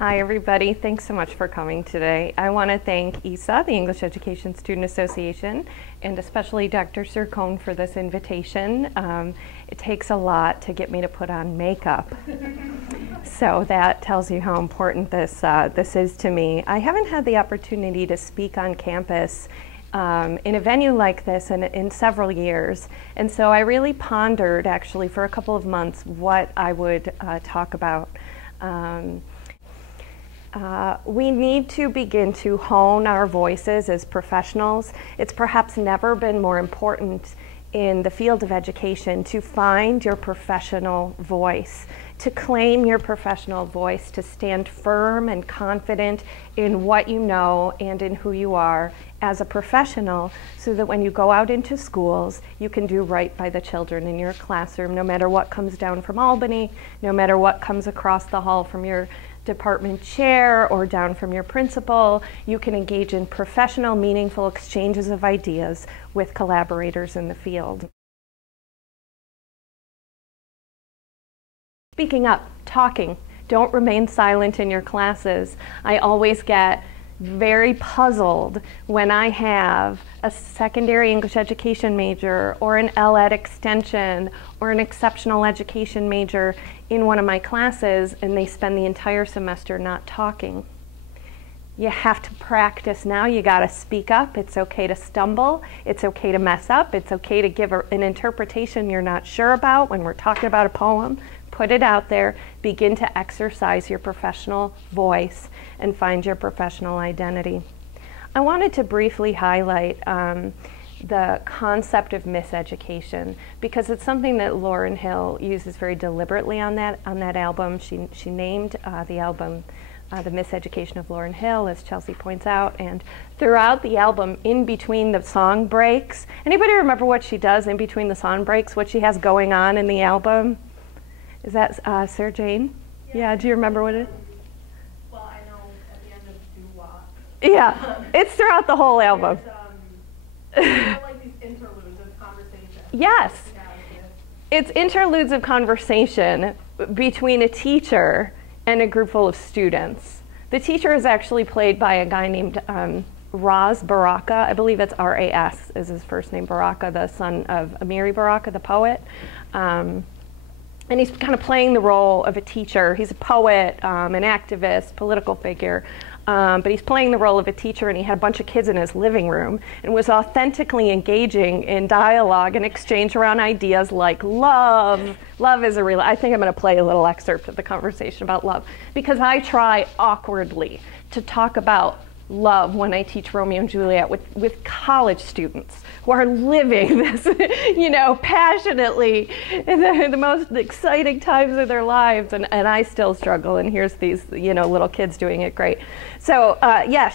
Hi everybody, thanks so much for coming today. I want to thank ESA, the English Education Student Association, and especially Dr. Sircone for this invitation. It takes a lot to get me to put on makeup. So that tells you how important this is to me. I haven't had the opportunity to speak on campus in a venue like this in several years, and so I really pondered actually for a couple of months what I would talk about. We need to begin to hone our voices as professionals. It's perhaps never been more important in the field of education to find your professional voice, to claim your professional voice, to stand firm and confident in what you know and in who you are as a professional, so that when you go out into schools, you can do right by the children in your classroom, no matter what comes down from Albany, no matter what comes across the hall from your department chair or down from your principal. You can engage in professional, meaningful exchanges of ideas with collaborators in the field. Speaking up, talking. Don't remain silent in your classes. I always get very puzzled when I have a secondary English education major or an L.Ed. extension or an exceptional education major in one of my classes and they spend the entire semester not talking. You have to practice now. You got to speak up. It's okay to stumble. It's okay to mess up. It's okay to give an interpretation you're not sure about when we're talking about a poem. Put it out there. Begin to exercise your professional voice and find your professional identity. I wanted to briefly highlight the concept of miseducation, because it's something that Lauryn Hill uses very deliberately on that album. She named the album The Miseducation of Lauryn Hill, as Chelsea points out, and throughout the album, in between the song breaks, anybody remember what she does in between the song breaks, what she has going on in the album? Is that Sarah Jane? Yeah, do you remember what it is? Well, I know at the end of Doo-Wop. Yeah, it's throughout the whole album. There's like these interludes of conversation. Yes. It's interludes of conversation between a teacher and a group full of students. The teacher is actually played by a guy named Ras Baraka. I believe it's R-A-S is his first name, Baraka, the son of Amiri Baraka, the poet. And he's kind of playing the role of a teacher. He's a poet, an activist, political figure, but he's playing the role of a teacher, and he had a bunch of kids in his living room and was authentically engaging in dialogue and exchange around ideas like love. Love is a real, I think I'm going to play a little excerpt of the conversation about love, because I try awkwardly to talk about love when I teach Romeo and Juliet with college students who are living this, passionately in the most exciting times of their lives, and I still struggle, and here's these, little kids doing it great. So,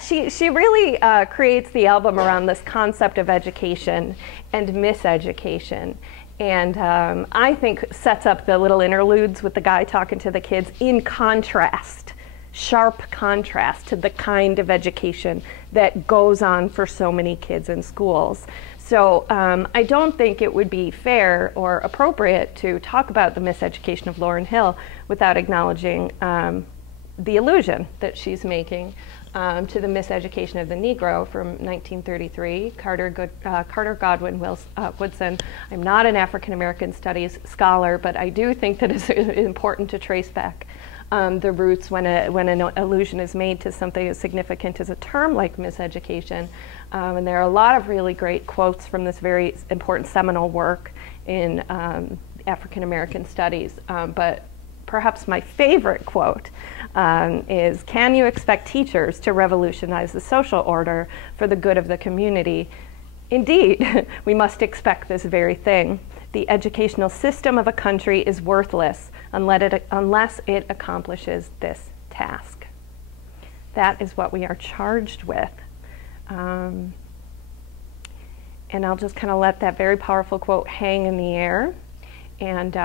she really creates the album around this concept of education and miseducation, and I think sets up the little interludes with the guy talking to the kids in contrast, sharp contrast to the kind of education that goes on for so many kids in schools. So I don't think it would be fair or appropriate to talk about the miseducation of Lauryn Hill without acknowledging the allusion that she's making to the miseducation of the Negro from 1933, Carter Godwin Woodson. I'm not an African American studies scholar, but I do think that it's important to trace back the roots when an allusion is made to something as significant as a term like miseducation. And there are a lot of really great quotes from this very important seminal work in African American studies. But perhaps my favorite quote is, "Can you expect teachers to revolutionize the social order for the good of the community? Indeed, we must expect this very thing. The educational system of a country is worthless unless it accomplishes this task." That is what we are charged with. And I'll just kind of let that very powerful quote hang in the air and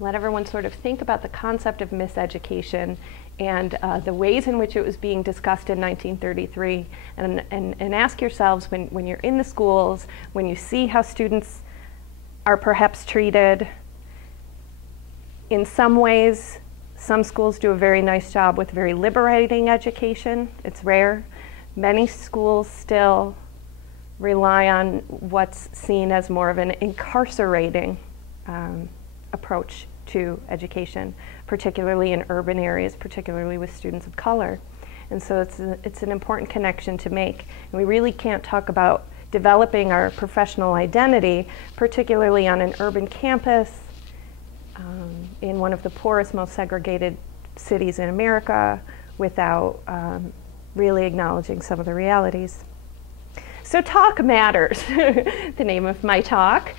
let everyone sort of think about the concept of miseducation and the ways in which it was being discussed in 1933, and ask yourselves, when you're in the schools, when you see how students are perhaps treated, in some ways Some schools do a very nice job with very liberating education. It's rare. Many schools still rely on what's seen as more of an incarcerating approach to education, particularly in urban areas, particularly with students of color. And so it's an important connection to make. And we really can't talk about developing our professional identity, particularly on an urban campus, in one of the poorest, most segregated cities in America, without really acknowledging some of the realities. So talk matters, the name of my talk,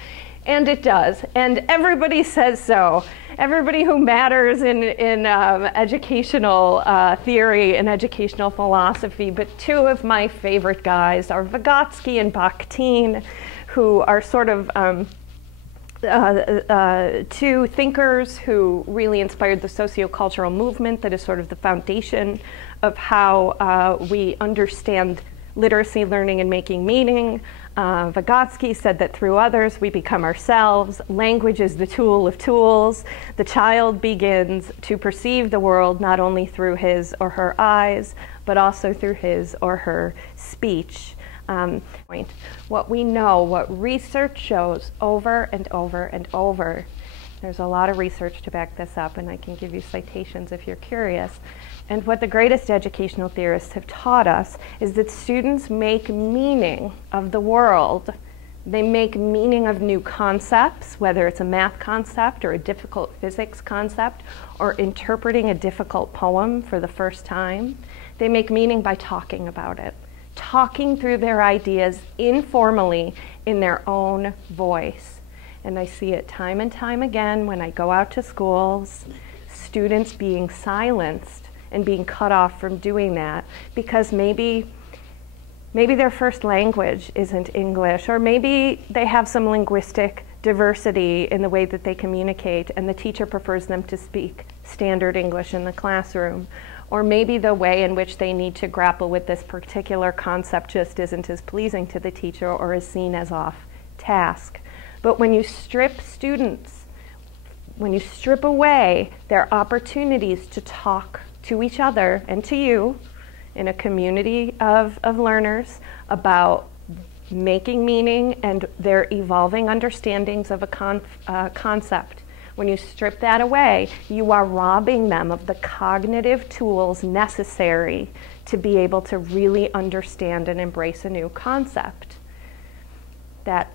and it does, and everybody says so. Everybody who matters in educational theory and educational philosophy, but two of my favorite guys are Vygotsky and Bakhtin, who are sort of two thinkers who really inspired the sociocultural movement that is sort of the foundation of how we understand literacy, learning, and making meaning. Vygotsky said that through others we become ourselves. Language is the tool of tools. The child begins to perceive the world not only through his or her eyes, but also through his or her speech. What we know, what research shows over and over and over, there's a lot of research to back this up, and I can give you citations if you're curious. And what the greatest educational theorists have taught us is that students make meaning of the world. They make meaning of new concepts, whether it's a math concept or a difficult physics concept or interpreting a difficult poem for the first time. They make meaning by talking about it, talking through their ideas informally in their own voice. And I see it time and time again when I go out to schools, students being silenced and being cut off from doing that because maybe their first language isn't English, or maybe they have some linguistic diversity in the way that they communicate and the teacher prefers them to speak standard English in the classroom. Or maybe the way in which they need to grapple with this particular concept just isn't as pleasing to the teacher or is seen as off task. But when you strip students, when you strip away their opportunities to talk to each other and to you in a community of learners about making meaning and their evolving understandings of a concept, when you strip that away, you are robbing them of the cognitive tools necessary to be able to really understand and embrace a new concept. That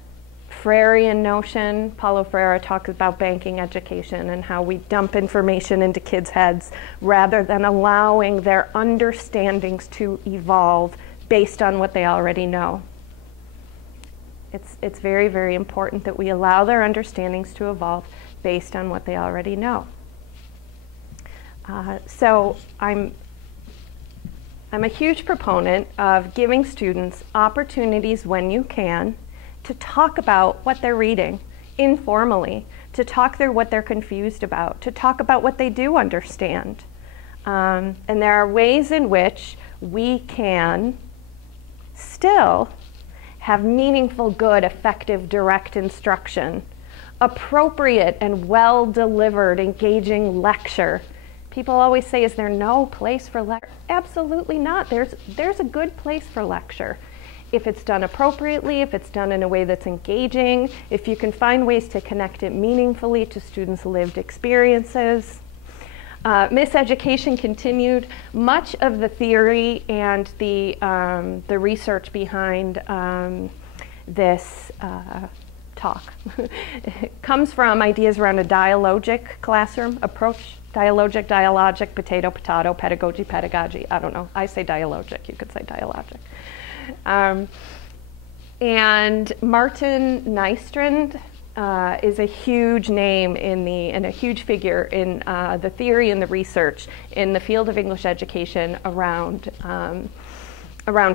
Freirean notion, Paulo Freire talks about banking education and how we dump information into kids' heads rather than allowing their understandings to evolve based on what they already know. It's very, very important that we allow their understandings to evolve based on what they already know. So I'm a huge proponent of giving students opportunities when you can to talk about what they're reading informally, to talk through what they're confused about, to talk about what they do understand. And there are ways in which we can still have meaningful, good, effective, direct instruction, appropriate and well-delivered, engaging lecture. People always say, is there no place for lecture? Absolutely not. There's a good place for lecture. If it's done appropriately, if it's done in a way that's engaging, if you can find ways to connect it meaningfully to students' lived experiences. Miseducation continued. Much of the theory and the research behind this talk comes from ideas around a dialogic classroom approach. Dialogic, potato, pedagogy, I don't know. I say dialogic, you could say dialogic. And Martin Nystrand is a huge name and a huge figure in the theory and the research in the field of English education around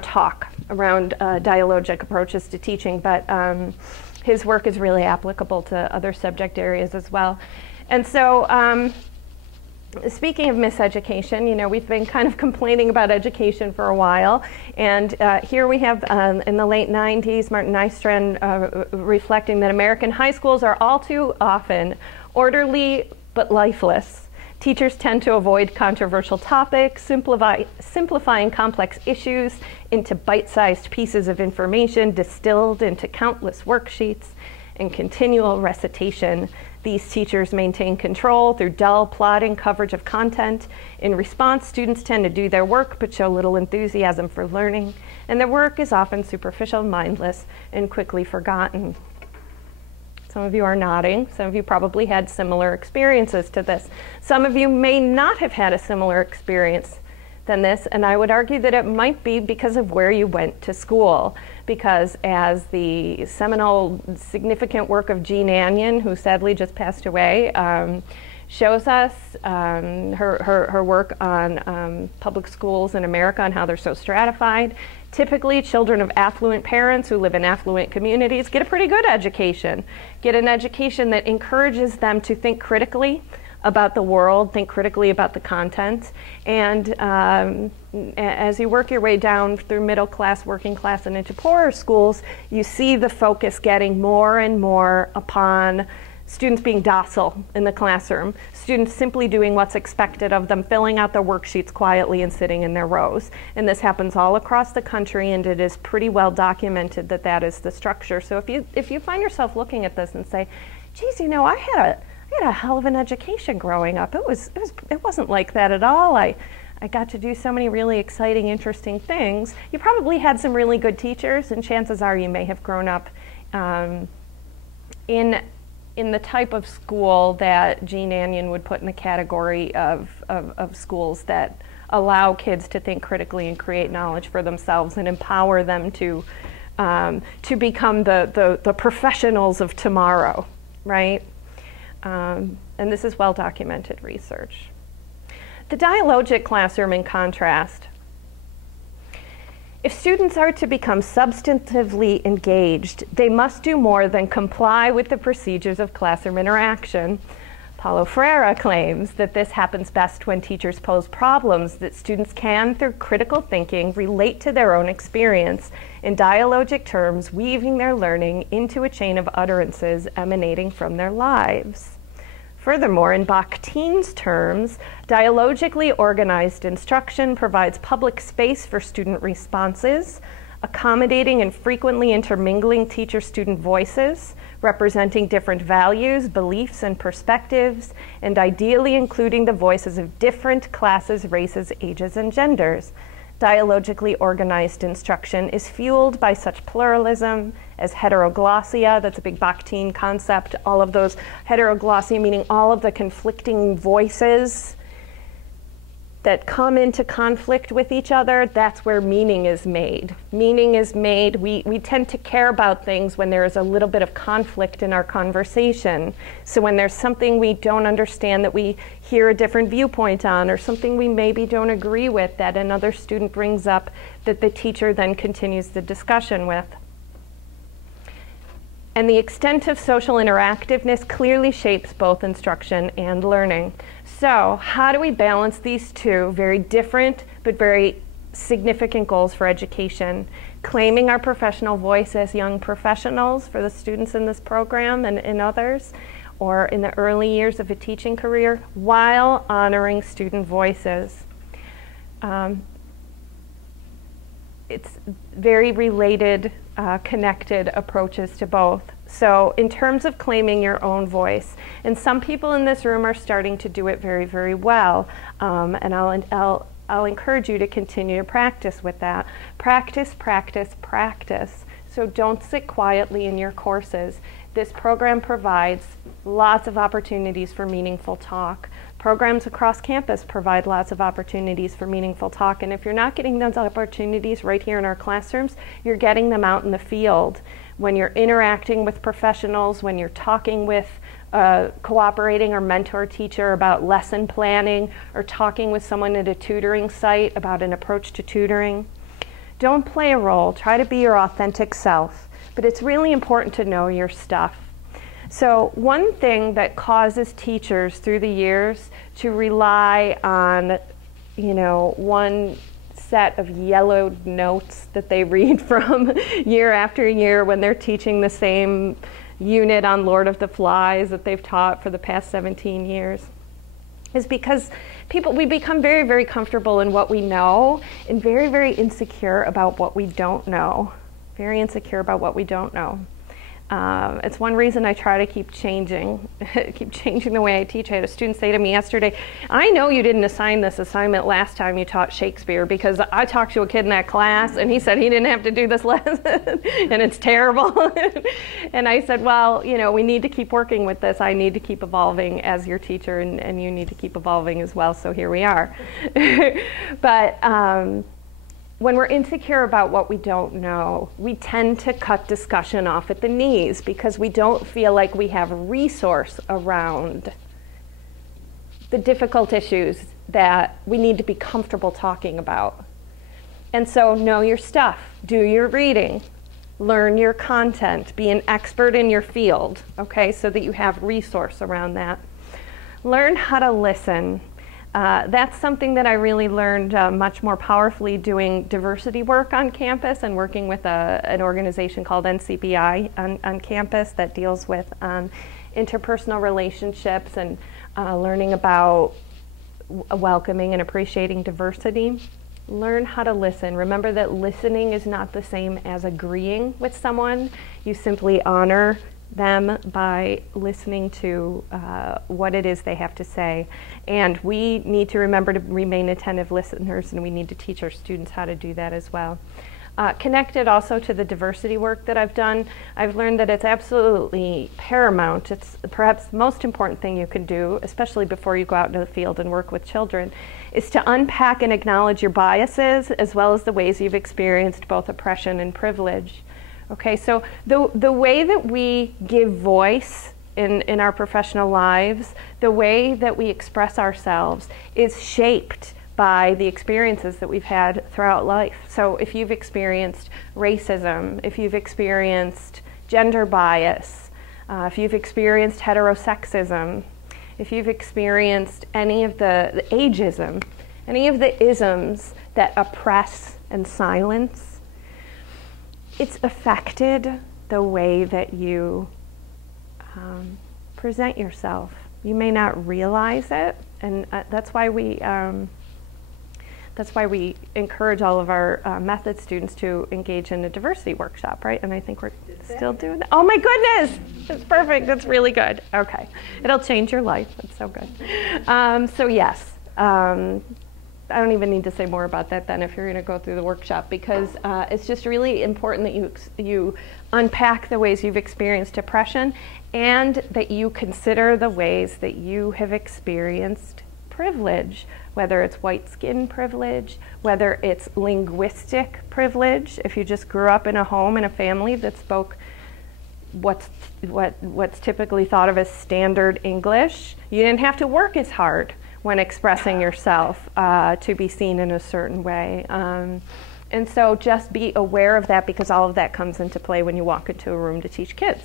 talk, around dialogic approaches to teaching, but his work is really applicable to other subject areas as well. And so speaking of miseducation, you know, we've been kind of complaining about education for a while, and here we have in the late 90s, Martin Nystrand reflecting that American high schools are all too often orderly but lifeless, Teachers tend to avoid controversial topics, simplifying complex issues into bite-sized pieces of information distilled into countless worksheets and continual recitation. These teachers maintain control through dull, plodding coverage of content. In response, students tend to do their work but show little enthusiasm for learning, and their work is often superficial, mindless, and quickly forgotten. Some of you are nodding. Some of you probably had similar experiences to this. Some of you may not have had a similar experience than this, and I would argue that it might be because of where you went to school. Because as the seminal, significant work of Jean Anyon, who sadly just passed away, shows us, her work on public schools in America and how they're so stratified. Typically, children of affluent parents who live in affluent communities get a pretty good education, get an education that encourages them to think critically about the world, think critically about the content, and as you work your way down through middle class, working class, and into poorer schools, you see the focus getting more and more upon students being docile in the classroom, students simply doing what's expected of them, filling out their worksheets quietly and sitting in their rows. And this happens all across the country, and it is pretty well documented that that is the structure. So if you find yourself looking at this and say, geez, you know, I had a hell of an education growing up. It wasn't like that at all. I got to do so many really exciting, interesting things. You probably had some really good teachers, and chances are you may have grown up in the type of school that Jean Anyon would put in the category of schools that allow kids to think critically and create knowledge for themselves and empower them to become the professionals of tomorrow, right? And this is well-documented research. The dialogic classroom, in contrast, if students are to become substantively engaged, they must do more than comply with the procedures of classroom interaction. Paulo Freire claims that this happens best when teachers pose problems that students can, through critical thinking, relate to their own experience in dialogic terms, weaving their learning into a chain of utterances emanating from their lives. Furthermore, in Bakhtin's terms, dialogically organized instruction provides public space for student responses, accommodating and frequently intermingling teacher-student voices, representing different values, beliefs, and perspectives, and ideally including the voices of different classes, races, ages, and genders. Dialogically organized instruction is fueled by such pluralism as heteroglossia. That's a big Bakhtin concept. All of those heteroglossia, meaning all of the conflicting voices that come into conflict with each other. That's where meaning is made. Meaning is made. We tend to care about things when there is a little bit of conflict in our conversation. So when there's something we don't understand that we hear a different viewpoint on, or something we maybe don't agree with that another student brings up that the teacher then continues the discussion with. And the extent of social interactiveness clearly shapes both instruction and learning. So how do we balance these two very different but very significant goals for education? Claiming our professional voice as young professionals for the students in this program and others, or in the early years of a teaching career, while honoring student voices. It's very related, connected approaches to both. So in terms of claiming your own voice, and some people in this room are starting to do it very, very well, and I'll encourage you to continue to practice with that. Practice, practice, practice. So don't sit quietly in your courses. This program provides lots of opportunities for meaningful talk. Programs across campus provide lots of opportunities for meaningful talk, and if you're not getting those opportunities right here in our classrooms, you're getting them out in the field. When you're interacting with professionals, when you're talking with a cooperating or mentor teacher about lesson planning, or talking with someone at a tutoring site about an approach to tutoring. Don't play a role, try to be your authentic self, but it's really important to know your stuff. So one thing that causes teachers through the years to rely on, one set of yellowed notes that they read from year after year when they're teaching the same unit on Lord of the Flies that they've taught for the past 17 years. is because we become very, very comfortable in what we know and very, very insecure about what we don't know. Very insecure about what we don't know. It's one reason I try to keep changing the way I teach. I had a student say to me yesterday, I know you didn't assign this assignment last time you taught Shakespeare, because I talked to a kid in that class and he said he didn't have to do this lesson and it's terrible. And I said, well, you know, we need to keep working with this. I need to keep evolving as your teacher, and you need to keep evolving as well, so here we are. But when we're insecure about what we don't know, we tend to cut discussion off at the knees because we don't feel like we have a resource around the difficult issues that we need to be comfortable talking about. And so know your stuff, do your reading, learn your content, be an expert in your field, okay, so that you have resource around that. Learn how to listen. That's something that I really learned much more powerfully doing diversity work on campus and working with an organization called NCBI on campus that deals with interpersonal relationships and learning about welcoming and appreciating diversity. Learn how to listen. Remember that listening is not the same as agreeing with someone. You simply honor them by listening to what it is they have to say. And we need to remember to remain attentive listeners, and we need to teach our students how to do that as well. Connected also to the diversity work that I've done, I've learned that it's absolutely paramount. It's perhaps the most important thing you can do, especially before you go out into the field and work with children, is to unpack and acknowledge your biases as well as the ways you've experienced both oppression and privilege. Okay, so the way that we give voice in our professional lives, the way that we express ourselves is shaped by the experiences that we've had throughout life. So if you've experienced racism, if you've experienced gender bias, if you've experienced heterosexism, if you've experienced any of the ageism, any of the isms that oppress and silence, it's affected the way that you present yourself. You may not realize it, and that's why we encourage all of our method students to engage in a diversity workshop, right? And I think we're still doing that. Oh my goodness, it's perfect. That's really good. Okay, it'll change your life. That's so good. So yes. I don't even need to say more about that then if you're going to go through the workshop, because it's just really important that you unpack the ways you've experienced oppression and that you consider the ways that you have experienced privilege, whether it's white skin privilege, whether it's linguistic privilege. If you just grew up in a home, in a family that spoke what's typically thought of as standard English, you didn't have to work as hard when expressing yourself to be seen in a certain way. And so just be aware of that, because all of that comes into play when you walk into a room to teach kids.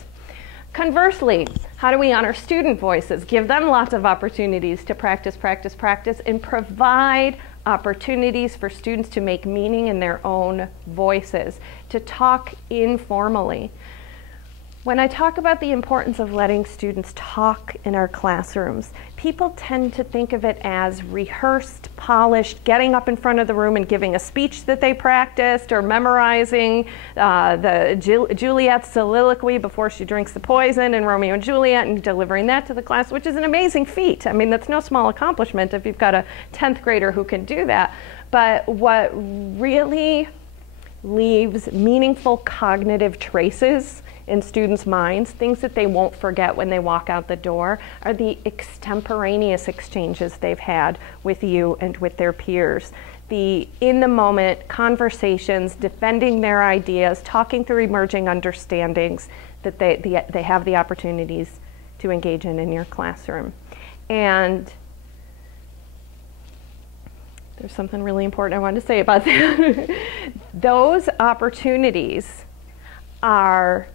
Conversely, how do we honor student voices? Give them lots of opportunities to practice, practice, practice, and provide opportunities for students to make meaning in their own voices, to talk informally. When I talk about the importance of letting students talk in our classrooms, people tend to think of it as rehearsed, polished, getting up in front of the room and giving a speech that they practiced, or memorizing Juliet's soliloquy before she drinks the poison in Romeo and Juliet and delivering that to the class, which is an amazing feat. I mean, that's no small accomplishment if you've got a 10th grader who can do that. But what really leaves meaningful cognitive traces in students' minds, things that they won't forget when they walk out the door, are the extemporaneous exchanges they've had with you and with their peers. The in-the-moment conversations, defending their ideas, talking through emerging understandings that they have the opportunities to engage in your classroom. And there's something really important I wanted to say about that. Those opportunities are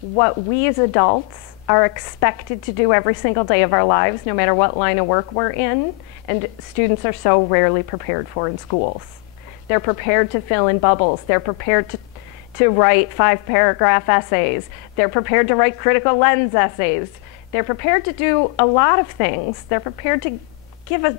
what we as adults are expected to do every single day of our lives, no matter what line of work we're in, and students are so rarely prepared for in schools. They're prepared to fill in bubbles. They're prepared to write 5-paragraph essays. They're prepared to write critical lens essays. They're prepared to do a lot of things. They're prepared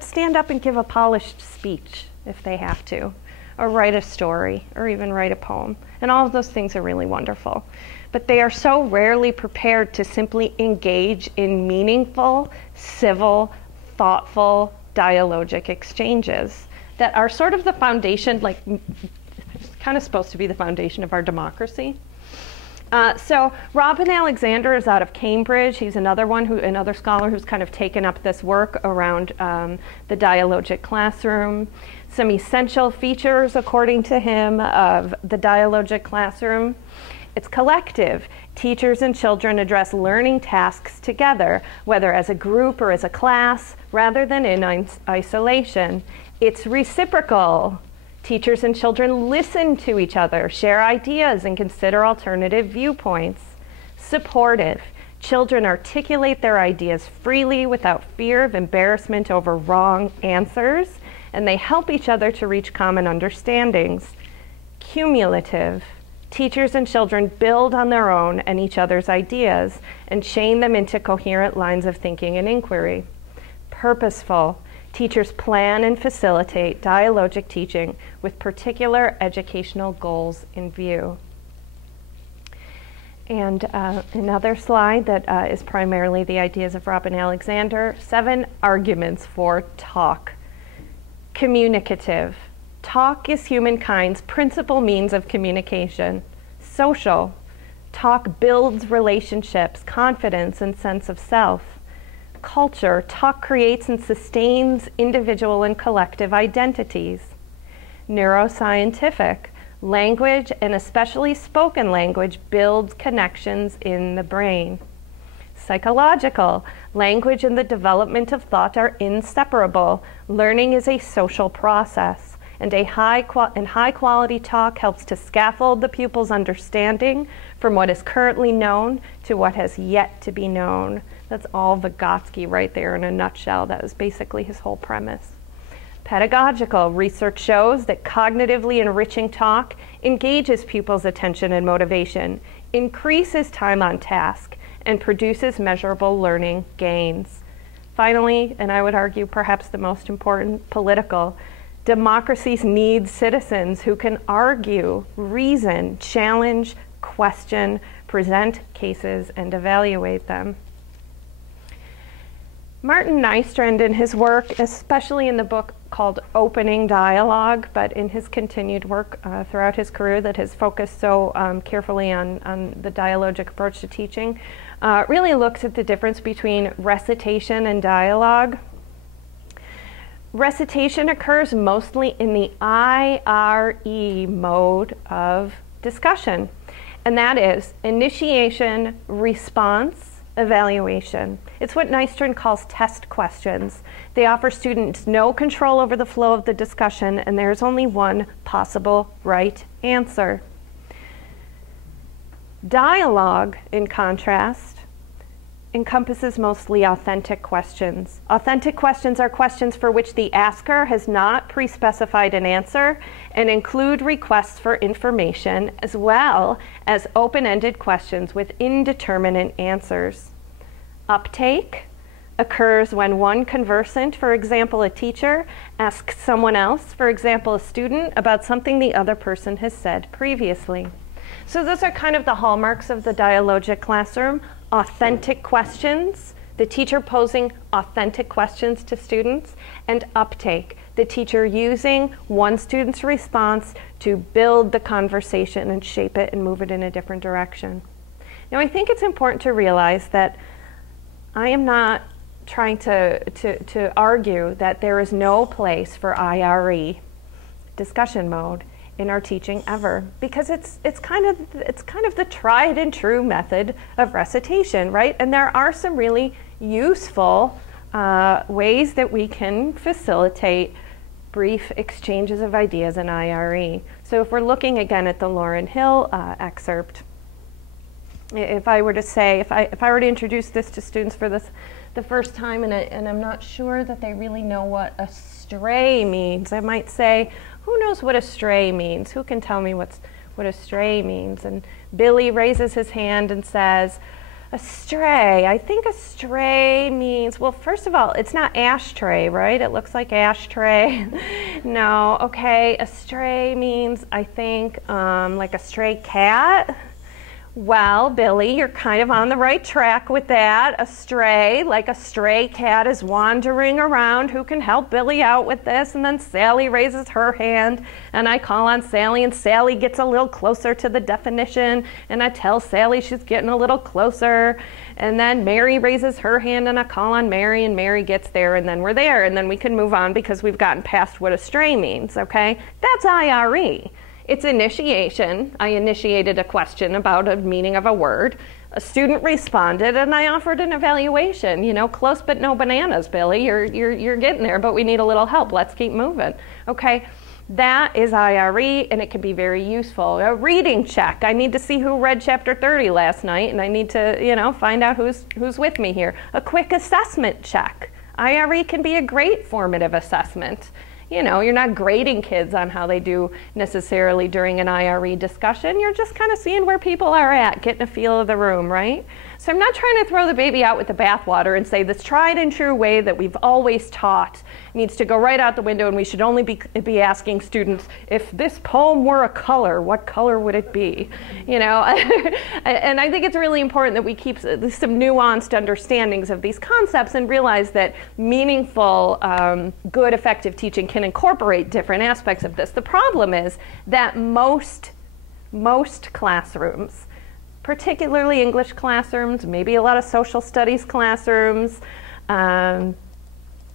stand up and give a polished speech if they have to, or write a story, or even write a poem. And all of those things are really wonderful. But they are so rarely prepared to simply engage in meaningful, civil, thoughtful, dialogic exchanges that are sort of the foundation, like it's kind of supposed to be the foundation of our democracy. So Robin Alexander is out of Cambridge. He's another scholar who's kind of taken up this work around the dialogic classroom. Some essential features, according to him, of the dialogic classroom. It's collective. Teachers and children address learning tasks together, whether as a group or as a class, rather than in isolation. It's reciprocal. Teachers and children listen to each other, share ideas, and consider alternative viewpoints. Supportive. Children articulate their ideas freely without fear of embarrassment over wrong answers, and they help each other to reach common understandings. Cumulative. Teachers and children build on their own and each other's ideas and chain them into coherent lines of thinking and inquiry. Purposeful. Teachers plan and facilitate dialogic teaching with particular educational goals in view. And another slide that is primarily the ideas of Robin Alexander, 7 arguments for talk. Communicative. Talk is humankind's principal means of communication. Social. Talk builds relationships, confidence, and sense of self. Culture. Talk creates and sustains individual and collective identities. Neuroscientific. Language, and especially spoken language, builds connections in the brain. Psychological. Language and the development of thought are inseparable. Learning is a social process, and high quality talk helps to scaffold the pupil's understanding from what is currently known to what has yet to be known. That's all Vygotsky right there in a nutshell. That was basically his whole premise. Pedagogical. Research shows that cognitively enriching talk engages pupils' attention and motivation, increases time on task, and produces measurable learning gains. Finally, and I would argue perhaps the most important, political. Democracies need citizens who can argue, reason, challenge, question, present cases, and evaluate them. Martin Nystrand, in his work, especially in the book called Opening Dialogue, but in his continued work throughout his career that has focused so carefully on the dialogic approach to teaching, really looks at the difference between recitation and dialogue. Recitation occurs mostly in the IRE mode of discussion, and that is initiation, response, evaluation. It's what Nystrand calls test questions. They offer students no control over the flow of the discussion, and there's only one possible right answer. Dialogue, in contrast, encompasses mostly authentic questions. Authentic questions are questions for which the asker has not pre-specified an answer and include requests for information as well as open-ended questions with indeterminate answers. Uptake occurs when one conversant, for example a teacher, asks someone else, for example a student, about something the other person has said previously. So those are kind of the hallmarks of the dialogic classroom. Authentic questions, the teacher posing authentic questions to students, and uptake, the teacher using one student's response to build the conversation and shape it and move it in a different direction. Now I think it's important to realize that I am not trying to argue that there is no place for IRE, discussion mode, in our teaching ever, because it's kind of the tried and true method of recitation, right? And there are some really useful ways that we can facilitate brief exchanges of ideas in IRE. So if we're looking again at the Lauryn Hill excerpt, if I were to say, if I were to introduce this to students for the first time, and I'm not sure that they really know what a stray means, I might say, who knows what a stray means? Who can tell me what a stray means? And Billy raises his hand and says, Astray. I think astray means, well, first of all, it's not ashtray, right? It looks like ashtray. No, okay. Astray means, I think, like a stray cat. Well, Billy, you're kind of on the right track with that. Astray, like a stray cat is wandering around. Who can help Billy out with this? And then Sally raises her hand, and I call on Sally, and Sally gets a little closer to the definition, and I tell Sally she's getting a little closer. And then Mary raises her hand, and I call on Mary, and Mary gets there, and then we're there, and then we can move on because we've gotten past what astray means, okay? That's IRE. It's initiation. I initiated a question about a meaning of a word. A student responded, and I offered an evaluation. You know, close but no bananas, Billy. You're getting there, but we need a little help. Let's keep moving. Okay, that is IRE, and it can be very useful. A reading check. I need to see who read chapter 30 last night, and I need to, you know, find out who's with me here. A quick assessment check. IRE can be a great formative assessment. You know, you're not grading kids on how they do necessarily during an IRE discussion. You're just kind of seeing where people are at, getting a feel of the room, right? So I'm not trying to throw the baby out with the bathwater and say this tried and true way that we've always taught needs to go right out the window, and we should only be asking students, if this poem were a color, what color would it be? You know, and I think it's really important that we keep some nuanced understandings of these concepts and realize that meaningful, good, effective teaching can incorporate different aspects of this. The problem is that most classrooms, particularly English classrooms, maybe a lot of social studies classrooms,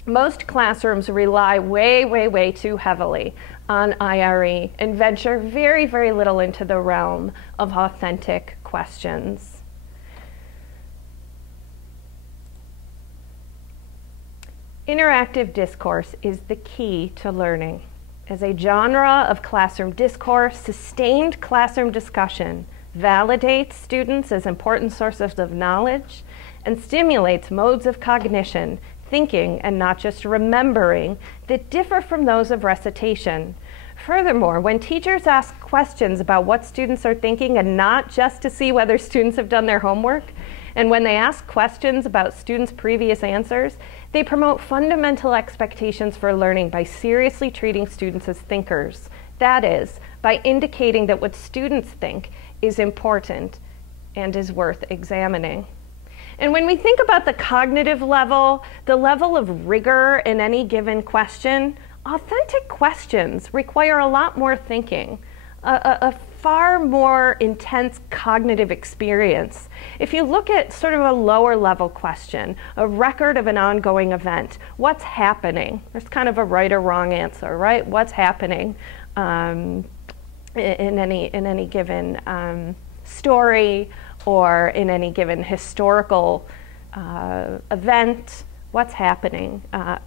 most classrooms rely way too heavily on IRE and venture very, very little into the realm of authentic questions. Interactive discourse is the key to learning. As a genre of classroom discourse, sustained classroom discussion validates students as important sources of knowledge and stimulates modes of cognition, thinking, and not just remembering that differ from those of recitation. Furthermore, when teachers ask questions about what students are thinking and not just to see whether students have done their homework, and when they ask questions about students' previous answers, they promote fundamental expectations for learning by seriously treating students as thinkers. That is, by indicating that what students think is important and is worth examining. And when we think about the cognitive level, the level of rigor in any given question, authentic questions require a lot more thinking, a far more intense cognitive experience. If you look at sort of a lower level question, a record of an ongoing event, what's happening? There's kind of a right or wrong answer, right? What's happening in any given story or in any given historical event? What's happening?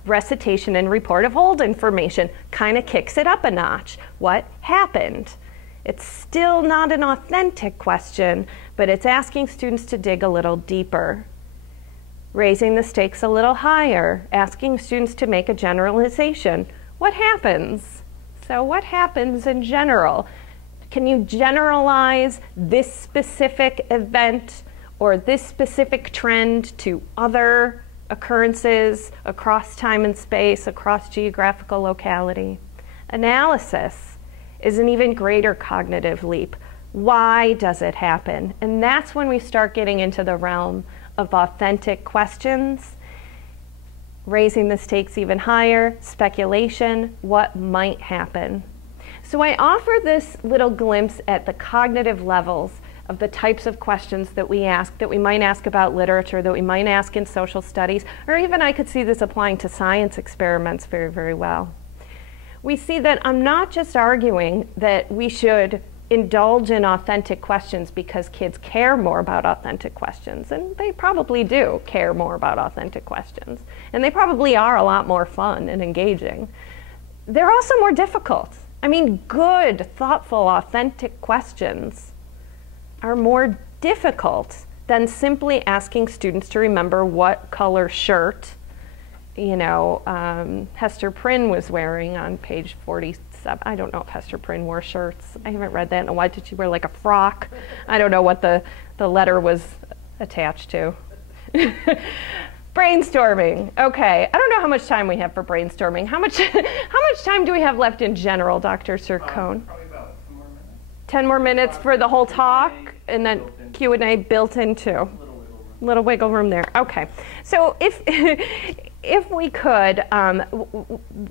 Recitation and report of hold information kind of kicks it up a notch. What happened? It's still not an authentic question, but it's asking students to dig a little deeper. Raising the stakes a little higher, asking students to make a generalization. What happens? So what happens in general? Can you generalize this specific event or this specific trend to other occurrences across time and space, across geographical locality? Analysis is an even greater cognitive leap. Why does it happen? And that's when we start getting into the realm of authentic questions, raising the stakes even higher, speculation, what might happen. So I offer this little glimpse at the cognitive levels of the types of questions that we ask, that we might ask about literature, that we might ask in social studies, or even I could see this applying to science experiments very, very well. We see that I'm not just arguing that we should indulge in authentic questions because kids care more about authentic questions, and they probably do care more about authentic questions, and they probably are a lot more fun and engaging. They're also more difficult. I mean, good, thoughtful, authentic questions are more difficult than simply asking students to remember what color shirt, you know, Hester Prynne was wearing on page 47. I don't know if Hester Prynne wore shirts. I haven't read that. And why did she wear like a frock? I don't know what the letter was attached to. Brainstorming. Okay. I don't know how much time we have for brainstorming. How much time do we have left in general, Dr. Sircone? Probably about 10 more minutes. 10 more minutes for the whole talk, and then Q&A built into. Little wiggle room there. Okay. So if we could,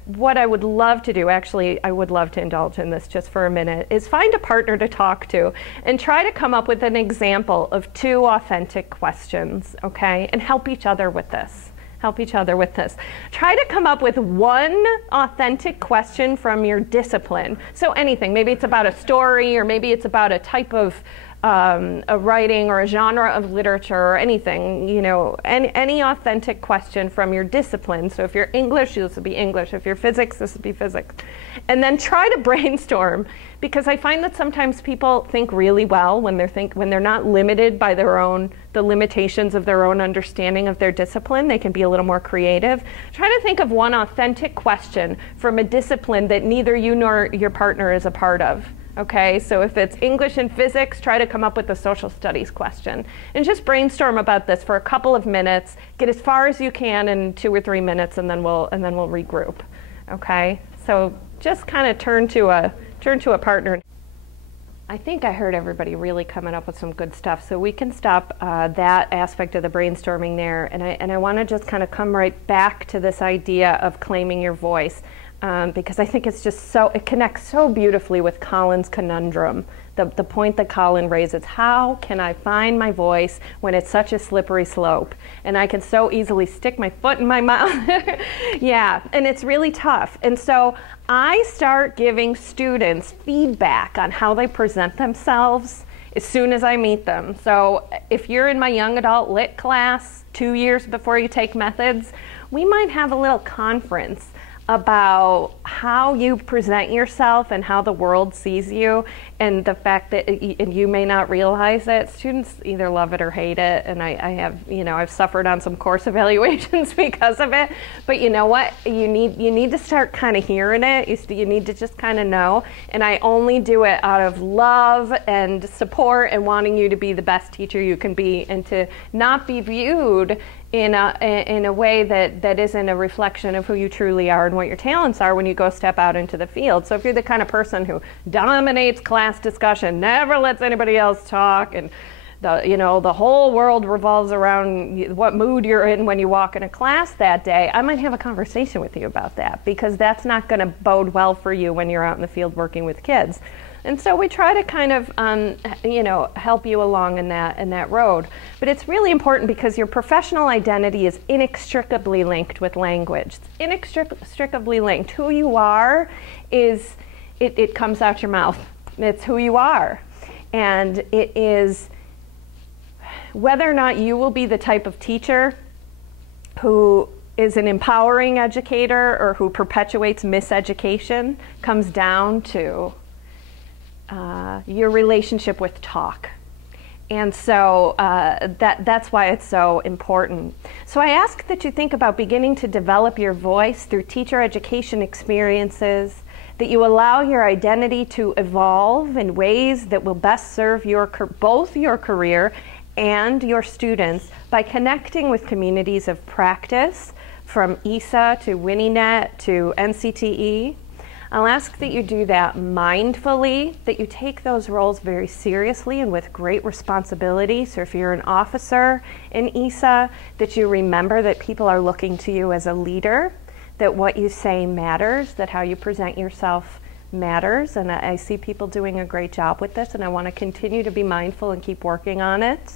what I would love to do, actually, I would love to indulge in this just for a minute, is find a partner to talk to and try to come up with an example of 2 authentic questions, okay? And help each other with this. Help each other with this. Try to come up with 1 authentic question from your discipline. So anything, maybe it's about a story, or maybe it's about a type of a writing or a genre of literature or anything, you know, any authentic question from your discipline. So if you're English, this would be English. If you're physics, this would be physics. And then try to brainstorm, because I find that sometimes people think really well when they're not limited by the limitations of their own understanding of their discipline. They can be a little more creative. Try to think of 1 authentic question from a discipline that neither you nor your partner is a part of. Okay, so if it's English and physics, try to come up with a social studies question. And just brainstorm about this for a couple of minutes. Get as far as you can in 2 or 3 minutes, and then we'll regroup. Okay, so just kind of turn to a partner. I think I heard everybody really coming up with some good stuff, so we can stop that aspect of the brainstorming there. And I want to just kind of come right back to this idea of claiming your voice. Because I think it's just it connects so beautifully with Colin's conundrum. The point that Colin raises, how can I find my voice when it's such a slippery slope? And I can so easily stick my foot in my mouth. Yeah, and it's really tough. And so I start giving students feedback on how they present themselves as soon as I meet them. So if you're in my young adult lit class 2 years before you take methods, we might have a little conference about how you present yourself and how the world sees you, and the fact that you may not realize it. Students either love it or hate it, and I have, I've suffered on some course evaluations because of it. But you know what? You need to start kind of hearing it. You need to just kind of know. And I only do it out of love and support and wanting you to be the best teacher you can be, and to not be viewed in a way that isn't a reflection of who you truly are and what your talents are when you go step out into the field. So if you're the kind of person who dominates class discussion, never lets anybody else talk, and the whole world revolves around what mood you're in when you walk in a class that day, I might have a conversation with you about that, because that's not going to bode well for you when you're out in the field working with kids. And so we try to kind of, help you along in that road. But it's really important, because your professional identity is inextricably linked with language. It's inextricably linked. Who you are it comes out your mouth. It's who you are. And it is whether or not you will be the type of teacher who is an empowering educator or who perpetuates miseducation comes down to your relationship with talk. And so that's why it's so important. So I ask that you think about beginning to develop your voice through teacher education experiences, that you allow your identity to evolve in ways that will best serve both your career and your students by connecting with communities of practice, from ESA to WinnieNet to NCTE. I'll ask that you do that mindfully, that you take those roles very seriously and with great responsibility. So if you're an officer in ESA, that you remember that people are looking to you as a leader, that what you say matters, that how you present yourself matters. And I see people doing a great job with this, and I want to continue to be mindful and keep working on it.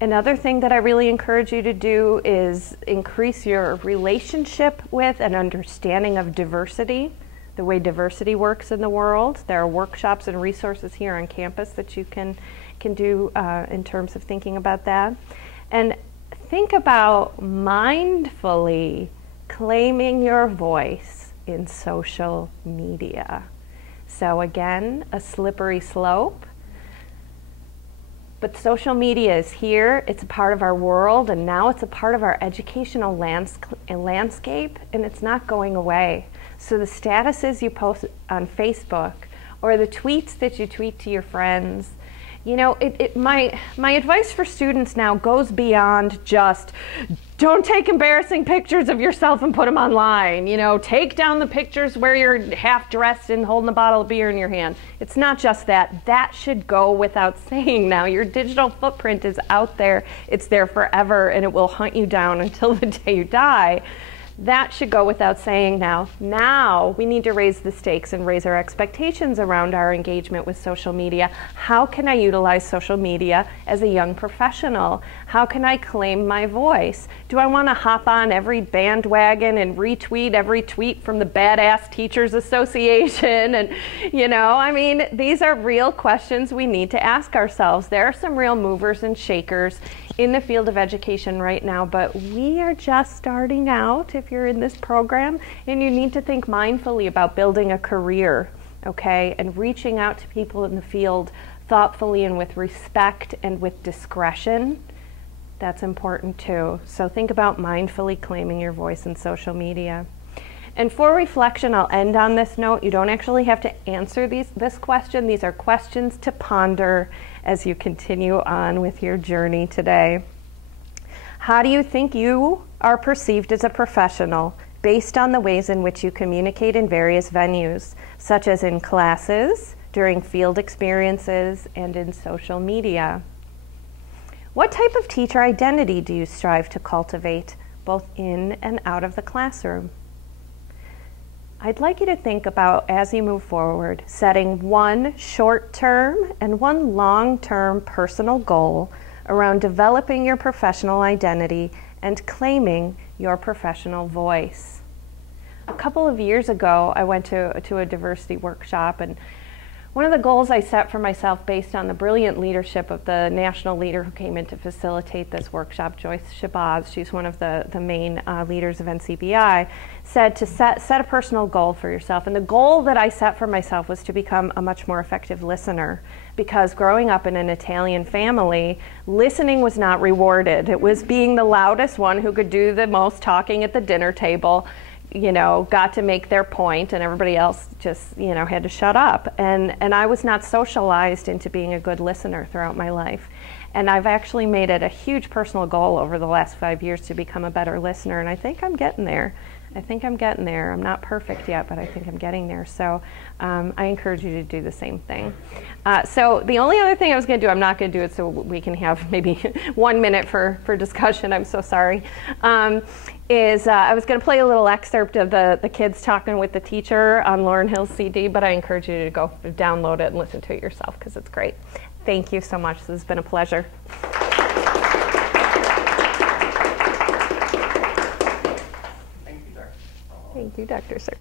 Another thing that I really encourage you to do is increase your relationship with and understanding of diversity, the way diversity works in the world. There are workshops and resources here on campus that you can do in terms of thinking about that. And think about mindfully claiming your voice in social media. So again, a slippery slope. But social media is here, it's a part of our world, and now it's a part of our educational landscape, and it's not going away. So the statuses you post on Facebook, or the tweets that you tweet to your friends, You know, my advice for students now goes beyond just don't take embarrassing pictures of yourself and put them online. You know, take down the pictures where you're half dressed and holding a bottle of beer in your hand. It's not just that. That should go without saying now. Your digital footprint is out there. It's there forever, and it will hunt you down until the day you die. That should go without saying now. Now we need to raise the stakes and raise our expectations around our engagement with social media. How can I utilize social media as a young professional? How can I claim my voice? Do I want to hop on every bandwagon and retweet every tweet from the Badass Teachers Association? And, you know, I mean, these are real questions we need to ask ourselves. There are some real movers and shakers in the field of education right now, but we are just starting out if you're in this program, and you need to think mindfully about building a career, okay, and reaching out to people in the field thoughtfully and with respect and with discretion. That's important too. So think about mindfully claiming your voice in social media. And for reflection, I'll end on this note. You don't actually have to answer this question. These are questions to ponder as you continue on with your journey today. How do you think you are perceived as a professional based on the ways in which you communicate in various venues, such as in classes, during field experiences, and in social media? What type of teacher identity do you strive to cultivate, both in and out of the classroom? I'd like you to think about, as you move forward, setting one short-term and one long-term personal goal around developing your professional identity and claiming your professional voice. A couple of years ago, I went to a diversity workshop, and one of the goals I set for myself based on the brilliant leadership of the national leader who came in to facilitate this workshop, Joyce Shabazz, she's one of the main leaders of NCBI, said to set a personal goal for yourself. And the goal that I set for myself was to become a much more effective listener, because growing up in an Italian family, listening was not rewarded. It was being the loudest one who could do the most talking at the dinner table, you know, got to make their point, and everybody else just, you know, had to shut up. And I was not socialized into being a good listener throughout my life. And I've actually made it a huge personal goal over the last 5 years to become a better listener, and I think I'm getting there. I'm not perfect yet, but I think I'm getting there. So I encourage you to do the same thing. So the only other thing I was going to do, I'm not going to do it so we can have maybe 1 minute for discussion, I'm so sorry, is I was going to play a little excerpt of the kids talking with the teacher on Lauryn Hill's CD, but I encourage you to go download it and listen to it yourself because it's great. Thank you so much. This has been a pleasure. Thank you, Dr. Sir.